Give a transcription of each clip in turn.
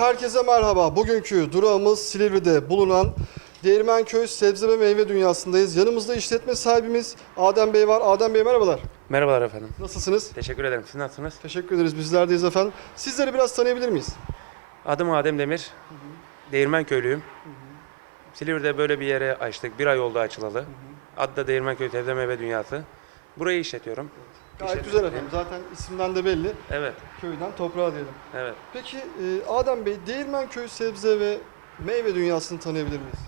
Herkese merhaba. Bugünkü durağımız Silivri'de bulunan Değirmenköy Sebze ve Meyve Dünyası'ndayız. Yanımızda işletme sahibimiz Adem Bey var. Adem Bey merhabalar. Merhabalar efendim. Nasılsınız? Teşekkür ederim. Siz nasılsınız? Teşekkür ederiz. Bizler deyiz efendim. Sizleri biraz tanıyabilir miyiz? Adım Adem Demir. Değirmen köylüyüm. Silivri'de böyle bir yere açtık. Bir ay oldu açılalı. Adı da Değirmenköy Sebze Meyve Dünyası. Burayı işletiyorum. Gayet güzel efendim. Zaten isimden de belli. Evet, Köyden toprağa diyelim. evet. Peki e, Adem Bey Değirmenköy Sebze ve Meyve Dünyası'nı tanıyabilir miyiz?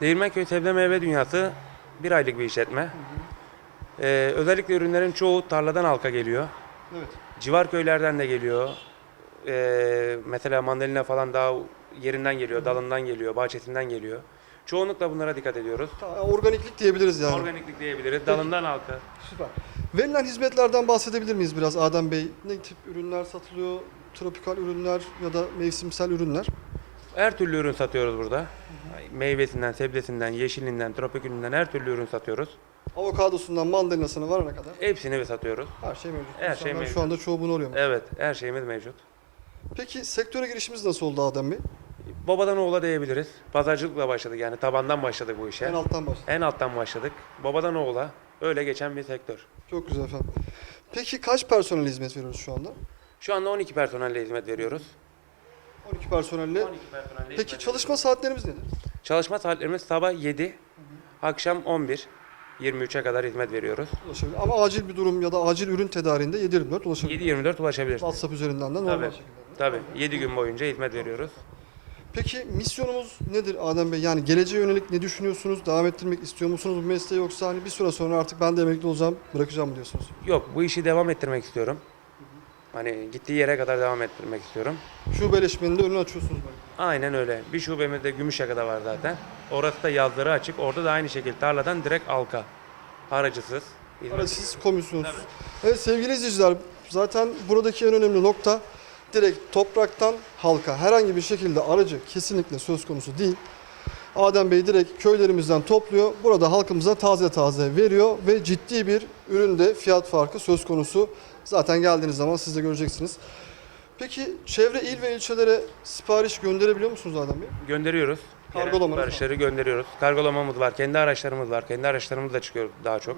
Değirmenköy Sebze Meyve Dünyası bir aylık bir işletme. Ee, özellikle ürünlerin çoğu tarladan halka geliyor. Evet. Civar köylerden de geliyor. Ee, mesela mandalina falan daha yerinden geliyor, dalından geliyor, bahçesinden geliyor. Çoğunlukla bunlara dikkat ediyoruz. Ta- Organiklik diyebiliriz yani. Organiklik diyebiliriz. Dalından halka. Süper. Verilen hizmetlerden bahsedebilir miyiz biraz Adem Bey? Ne tip ürünler satılıyor? Tropikal ürünler ya da mevsimsel ürünler? Her türlü ürün satıyoruz burada. Meyvesinden, sebzesinden, yeşilinden, tropik üründen her türlü ürün satıyoruz. Avokadosundan mandalinasına varana kadar Hepsini satıyoruz. her şey mevcut. Her şey İnsanlar mevcut. Şu anda çoğu bunu arıyor. Evet, her şeyimiz mevcut. Peki sektöre girişimiz nasıl oldu Adem Bey? Babadan oğula diyebiliriz. Pazarcılıkla başladık yani tabandan başladık bu işe. En alttan başladık. En alttan başladık. Babadan oğula öyle geçen bir sektör. Çok güzel efendim. Peki kaç personel hizmet veriyoruz şu anda? Şu anda 12 personelle hizmet veriyoruz. 12 personelle. 12 personelle Peki hizmet çalışma saatlerimiz nedir? veriyoruz. Çalışma saatlerimiz sabah 7, akşam 11, 23'e kadar hizmet veriyoruz. Ulaşabilir. Ama acil bir durum ya da acil ürün tedariğinde 7-24 ulaşabilir. 7-24 ulaşabilirsiniz. WhatsApp üzerinden de normal Tabii. şekilde. Tabii 7 gün boyunca hizmet veriyoruz. Peki misyonumuz nedir Adem Bey? Yani geleceğe yönelik ne düşünüyorsunuz? Devam ettirmek istiyor musunuz bu mesleği yoksa hani bir süre sonra artık ben de emekli olacağım, bırakacağım mı diyorsunuz? Yok bu işi devam ettirmek istiyorum. Hani gittiği yere kadar devam ettirmek istiyorum. Şubeleşmenin de önünü açıyorsunuz belki. Aynen öyle. Bir şubemiz de Gümüşyaka'da var zaten. Orası da yazları açık. Orada da aynı şekilde tarladan direkt alka. Aracısız. hizmet Aracısız komisyonsuz. Evet sevgili izleyiciler zaten buradaki en önemli nokta direkt topraktan halka herhangi bir şekilde aracı kesinlikle söz konusu değil. Adem Bey direkt köylerimizden topluyor. Burada halkımıza taze taze veriyor ve ciddi bir üründe fiyat farkı söz konusu. Zaten geldiğiniz zaman siz de göreceksiniz. Peki çevre il ve ilçelere sipariş gönderebiliyor musunuz Adem Bey? gönderiyoruz. Kargolamanız Gelen siparişleri gönderiyoruz. Kargolamamız var. Kendi araçlarımız var. Kendi araçlarımız da çıkıyor daha çok.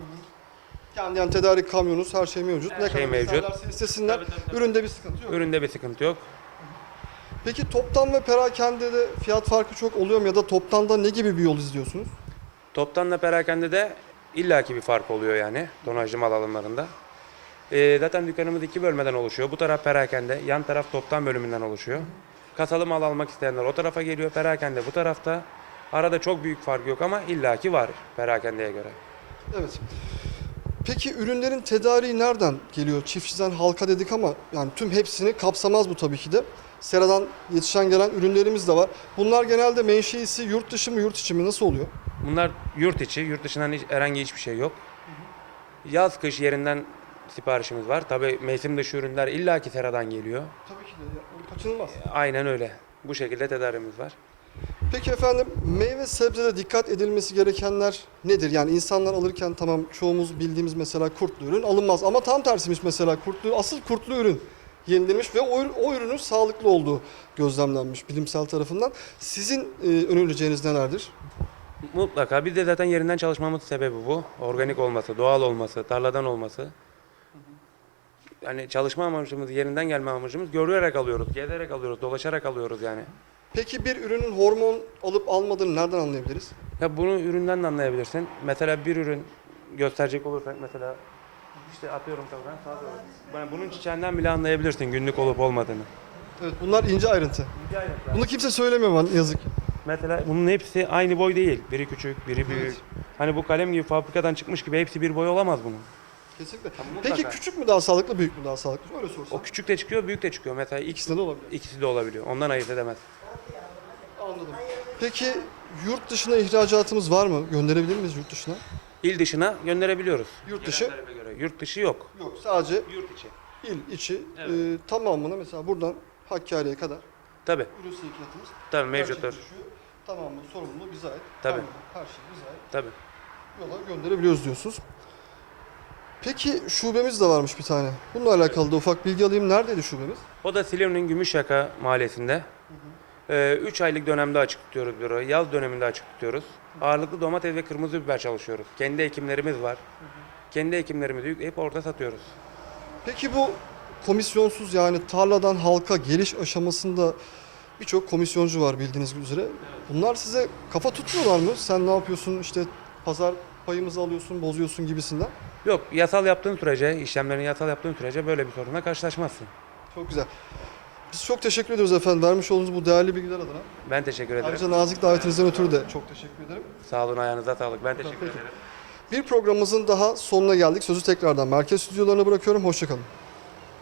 Kendi yani tedarik kamyonunuz her şey mevcut. Her ne şey kadar mevcut. isterlerse istesinler. Tabii, tabii, tabii. Üründe bir sıkıntı yok. Üründe bir sıkıntı yok. Peki toptan ve perakende de fiyat farkı çok oluyor mu ya da toptanda ne gibi bir yol izliyorsunuz? Toptanla perakende de illaki bir fark oluyor yani tonajlı mal alımlarında. Ee, zaten dükkanımız iki bölmeden oluşuyor. Bu taraf perakende, yan taraf toptan bölümünden oluşuyor. Kasalı mal almak isteyenler o tarafa geliyor, perakende bu tarafta. Arada çok büyük fark yok ama illaki var perakendeye göre. Evet. Peki ürünlerin tedariği nereden geliyor? Çiftçiden halka dedik ama yani tüm hepsini kapsamaz bu tabii ki de. Seradan yetişen gelen ürünlerimiz de var. Bunlar genelde menşeisi yurt dışı mı yurt içi mi nasıl oluyor? Bunlar yurt içi, yurt dışından hiç, herhangi hiçbir şey yok. Yaz kış yerinden siparişimiz var. Tabii mevsim dışı ürünler illaki seradan geliyor. Tabii ki de ya, kaçınılmaz. Aynen öyle. Bu şekilde tedarimiz var. Peki efendim meyve sebzede dikkat edilmesi gerekenler nedir? Yani insanlar alırken tamam çoğumuz bildiğimiz mesela kurtlu ürün alınmaz ama tam tersiymiş mesela kurtlu asıl kurtlu ürün yenilenmiş ve o, o ürünün sağlıklı olduğu gözlemlenmiş bilimsel tarafından. Sizin e, önereceğiniz nelerdir? Mutlaka. Biz de zaten yerinden çalışmamız sebebi bu. Organik olması, doğal olması, tarladan olması. Yani çalışma amacımız, yerinden gelme amacımız görülerek alıyoruz, gezerek alıyoruz, dolaşarak alıyoruz yani. Peki bir ürünün hormon alıp almadığını nereden anlayabiliriz? Ya bunu üründen de anlayabilirsin. Mesela bir ürün gösterecek olursak mesela işte atıyorum tabii sağa doğru. Yani bunun çiçeğinden bile anlayabilirsin günlük olup olmadığını. Evet bunlar ince ayrıntı. Bunu kimse söylemiyor bana yazık. Mesela bunun hepsi aynı boy değil. Biri küçük, biri büyük. Evet. Hani bu kalem gibi fabrikadan çıkmış gibi hepsi bir boy olamaz bunun. Kesinlikle. mutlaka. Peki küçük mü daha sağlıklı, büyük mü daha sağlıklı? Öyle sorsam. O küçük de çıkıyor, büyük de çıkıyor. Mesela ikisi, de olabilir. ikisi de olabiliyor. Ondan ayırt edemez. Anladım. Peki yurt dışına ihracatımız var mı? Gönderebilir miyiz yurt dışına? İl dışına gönderebiliyoruz. Yurt dışı? Talebe Göre. Yurt dışı yok. Yok. Sadece Yurt içi. il içi Evet. e, tamamına mesela buradan Hakkari'ye kadar Tabii. ürün sevkiyatımız Tabii mevcuttur. gerçekleşiyor. Tamamı sorumluluğu bize ait. Tabii. Kamyon, Her şey bize ait. Tabii. Yola gönderebiliyoruz diyorsunuz. Peki şubemiz de varmış bir tane. Bununla alakalı da ufak bilgi alayım. Neredeydi şubemiz? O da Silivri'nin Gümüşyaka mahallesinde. 3 aylık dönemde açık tutuyoruz büroyu. Yaz döneminde açık tutuyoruz. Ağırlıklı domates ve kırmızı biber çalışıyoruz. Kendi ekimlerimiz var. Kendi ekimlerimizi yükleyip orada satıyoruz. Peki bu komisyonsuz yani tarladan halka geliş aşamasında birçok komisyoncu var bildiğiniz üzere. Bunlar size kafa tutmuyorlar mı? Sen ne yapıyorsun işte pazar payımızı alıyorsun, bozuyorsun gibisinden. Yok yasal yaptığın sürece, işlemlerini yasal yaptığın sürece böyle bir sorunla karşılaşmazsın. Çok güzel. Biz çok teşekkür ediyoruz efendim vermiş olduğunuz bu değerli bilgiler adına. Ben teşekkür ederim. Ayrıca nazik davetinizden ötürü de çok teşekkür ederim. Sağ olun ayağınıza sağlık. Ben teşekkür Peki. ederim. Bir programımızın daha sonuna geldik. Sözü tekrardan merkez stüdyolarına bırakıyorum. Hoşçakalın.